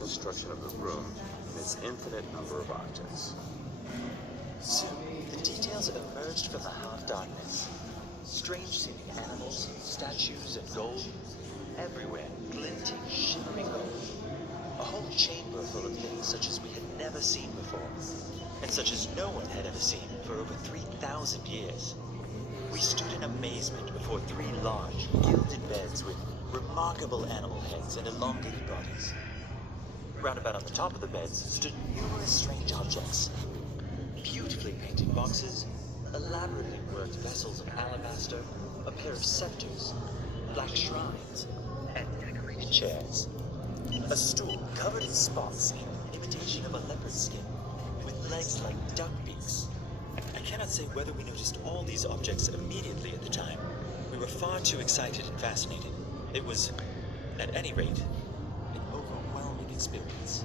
reconstruction of the room and its infinite number of objects. Soon, the details emerged from the half darkness. Strange-seeming animals, statues, and gold. Everywhere, glinting, shimmering gold. A whole chamber full of things such as we had never seen before, and such as no one had ever seen for over 3,000 years. We stood in amazement before 3 large, gilded beds with remarkable animal heads and elongated bodies. Roundabout on the top of the beds stood numerous strange objects. Beautifully painted boxes, elaborately worked vessels of alabaster, a pair of scepters, black shrines, and decorated chairs. A stool covered in spots in imitation of a leopard skin, with legs like duck beaks. I cannot say whether we noticed all these objects immediately at the time. We were far too excited and fascinated. It was, at any rate, an overwhelming experience.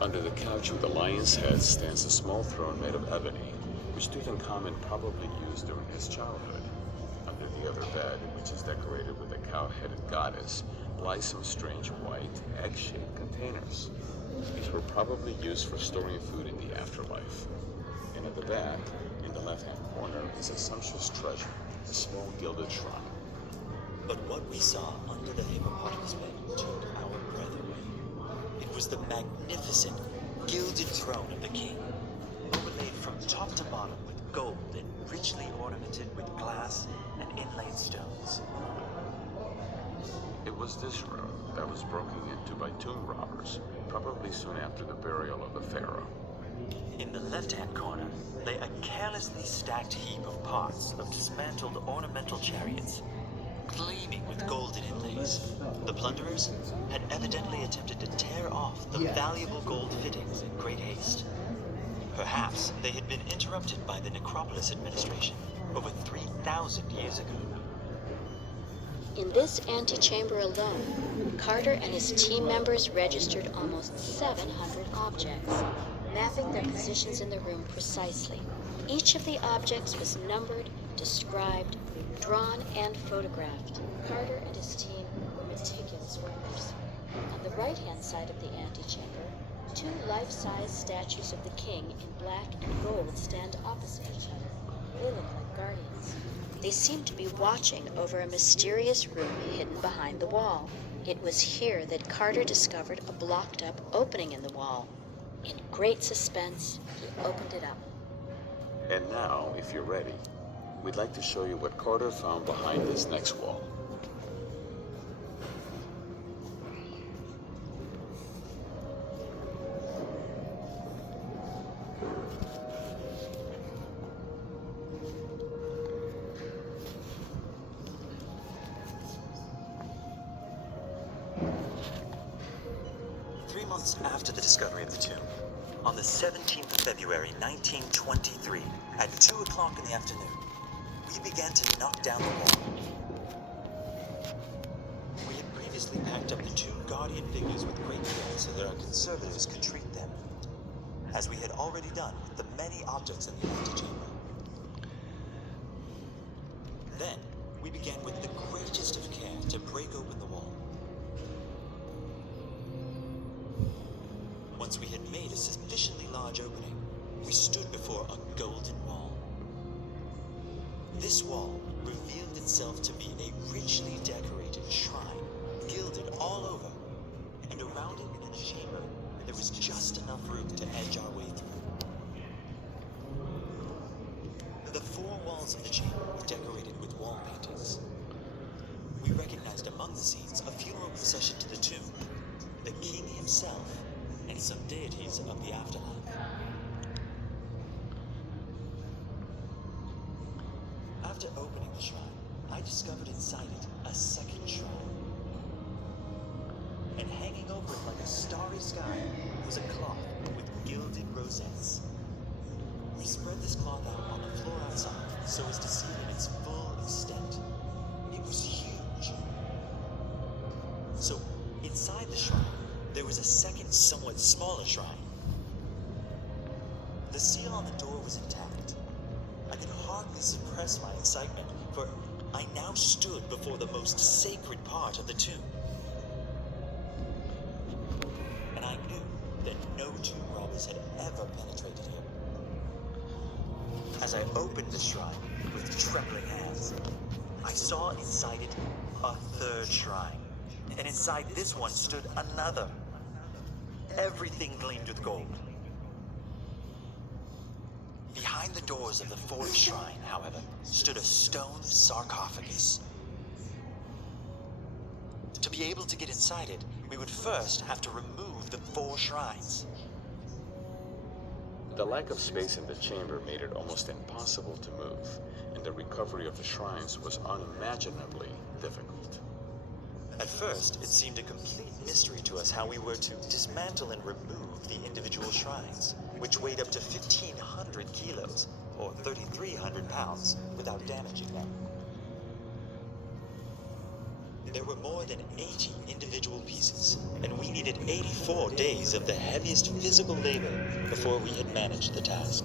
Under the couch with the lion's head stands a small throne made of ebony, which Tutankhamun probably used during his childhood. Under the other bed, which is decorated with a cow-headed goddess, lie some strange white, egg-shaped containers. These were probably used for storing food in the afterlife. And at the back, in the left-hand corner, is a sumptuous treasure, a small gilded shrine. But what we saw under the hippopotamus bed took our breath away. It was the magnificent, gilded throne of the king, overlaid from top to bottom with gold and richly ornamented with glass and inlaid stones. It was this room that was broken into by tomb robbers, probably soon after the burial of the pharaoh. In the left-hand corner lay a carelessly stacked heap of parts of dismantled ornamental chariots, gleaming with golden inlays. The plunderers had evidently attempted to tear off the valuable gold fittings in great haste. Perhaps they had been interrupted by the Necropolis administration over 3,000 years ago. In this antechamber alone, Carter and his team members registered almost 700 objects, mapping their positions in the room precisely. Each of the objects was numbered, described, drawn, and photographed. Carter and his team were meticulous workers. On the right-hand side of the antechamber, 2 life-size statues of the king in black and gold stand opposite each other. They look like guardians. They seem to be watching over a mysterious room hidden behind the wall. It was here that Carter discovered a blocked-up opening in the wall. In great suspense, he opened it up. And now, if you're ready, we'd like to show you what Carter found behind this next wall. After the discovery of the tomb, on the 17th of February 1923, at 2 o'clock in the afternoon, we began to knock down the wall. We had previously packed up the 2 guardian figures with great care so that our conservators could treat them, as we had already done with the many objects in the antechamber. Then, we began with the greatest of care to break open the wall. Once we had made a sufficiently large opening, we stood before a golden wall. This wall revealed itself to be a richly decorated shrine, gilded all over, and around it in a chamber there was just enough room to edge our way through. The 4 walls of the chamber were decorated with wall paintings. We recognized among the scenes a funeral procession to the tomb, the king himself, and some deities of the afterlife. After opening the shrine, I discovered inside it a second shrine. And hanging over it like a starry sky was a cloth with gilded rosettes. We spread this cloth out on the floor outside so as to see it in its full extent. It was huge. So, inside the shrine, there was a second, somewhat smaller shrine. The seal on the door was intact. I could hardly suppress my excitement, for I now stood before the most sacred part of the tomb. no tomb robbers had ever penetrated here. As I opened the shrine with trembling hands, I saw inside it a third shrine, and inside this one stood another. Everything gleamed with gold. Behind the doors of the fourth shrine, however, stood a stone sarcophagus. To be able to get inside it, we would first have to remove the 4 shrines. The lack of space in the chamber made it almost impossible to move, and the recovery of the shrines was unimaginably difficult. At first, it seemed a complete mystery to us how we were to dismantle and remove the individual shrines, which weighed up to 1,500 kilos, or 3,300 pounds, without damaging them. There were more than 80 individual pieces, and we needed 84 days of the heaviest physical labor before we had managed the task.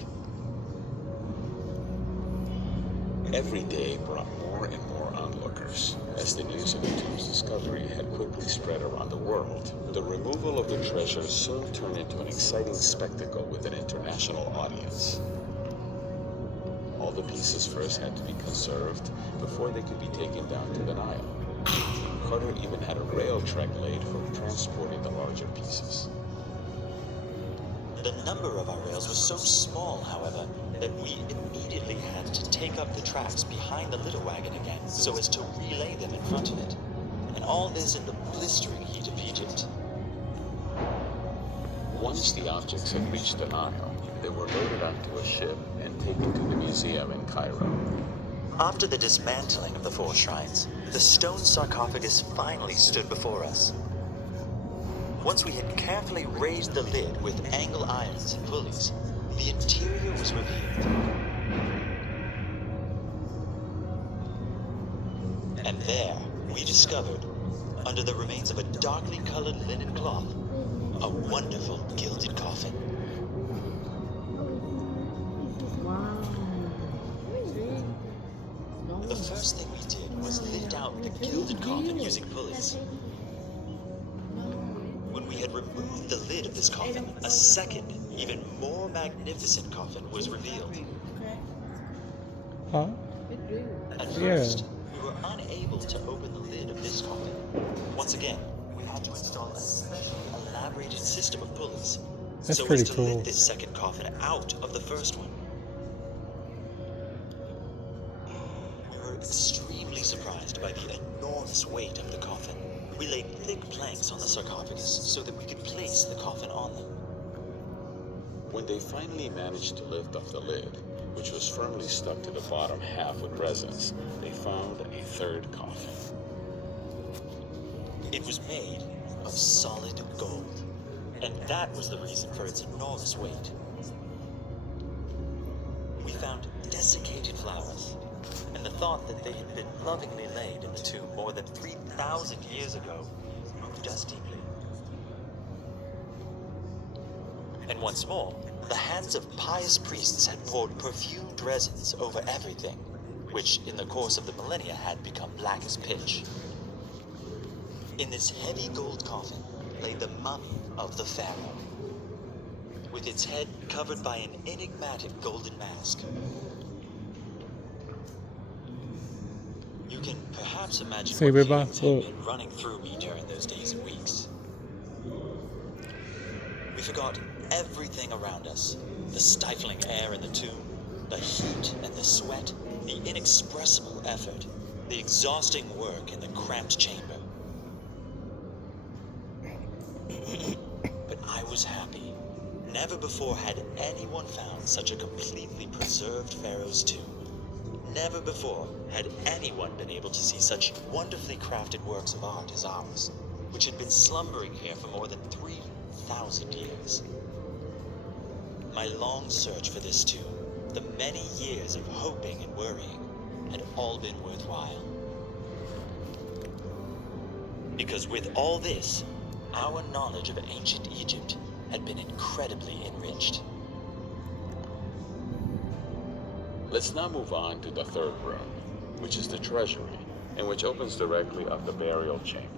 Every day brought more and more onlookers, as the news of the tomb's discovery had quickly spread around the world. The removal of the treasure soon turned into an exciting spectacle with an international audience. All the pieces first had to be conserved before they could be taken down to the Nile. Carter even had a rail track laid for transporting the larger pieces. The number of our rails was so small, however, that we immediately had to take up the tracks behind the little wagon again so as to relay them in front of it. And all this in the blistering heat of Egypt. Once the objects had reached the Nile, they were loaded onto a ship and taken to the museum in Cairo. After the dismantling of the 4 shrines, the stone sarcophagus finally stood before us. Once we had carefully raised the lid with angle irons and pulleys, the interior was revealed. And there, we discovered, under the remains of a darkly colored linen cloth, a wonderful gilded coffin. The first thing we did was lift out the gilded coffin using pulleys. When we had removed the lid of this coffin, a second, even more magnificent coffin was revealed. Huh? At Yeah. first, we were unable to open the lid of this coffin. Once again, we had to install a specially elaborated system of pulleys That's so pretty as to cool. lift this second coffin out of the first one. We were extremely surprised by the enormous weight of the coffin. We laid thick planks on the sarcophagus so that we could place the coffin on them. When they finally managed to lift off the lid, which was firmly stuck to the bottom half with resins, they found a third coffin. It was made of solid gold, and that was the reason for its enormous weight. We found desiccated flowers, and the thought that they had been lovingly laid in the tomb more than 3,000 years ago moved us deeply. And once more, the hands of pious priests had poured perfumed resins over everything, which in the course of the millennia had become black as pitch. In this heavy gold coffin lay the mummy of the pharaoh, with its head covered by an enigmatic golden mask. You can perhaps imagine Say what bye-bye. feelings had been running through me during those days and weeks. We forgot everything around us. The stifling air in the tomb, the heat and the sweat, the inexpressible effort, the exhausting work in the cramped chamber. But I was happy. Never before had anyone found such a completely preserved pharaoh's tomb. Never before had anyone been able to see such wonderfully crafted works of art as ours, which had been slumbering here for more than 3,000 years. My long search for this tomb, the many years of hoping and worrying, had all been worthwhile. Because with all this, our knowledge of ancient Egypt had been incredibly enriched. Let's now move on to the third room, which is the treasury, and which opens directly off the burial chamber.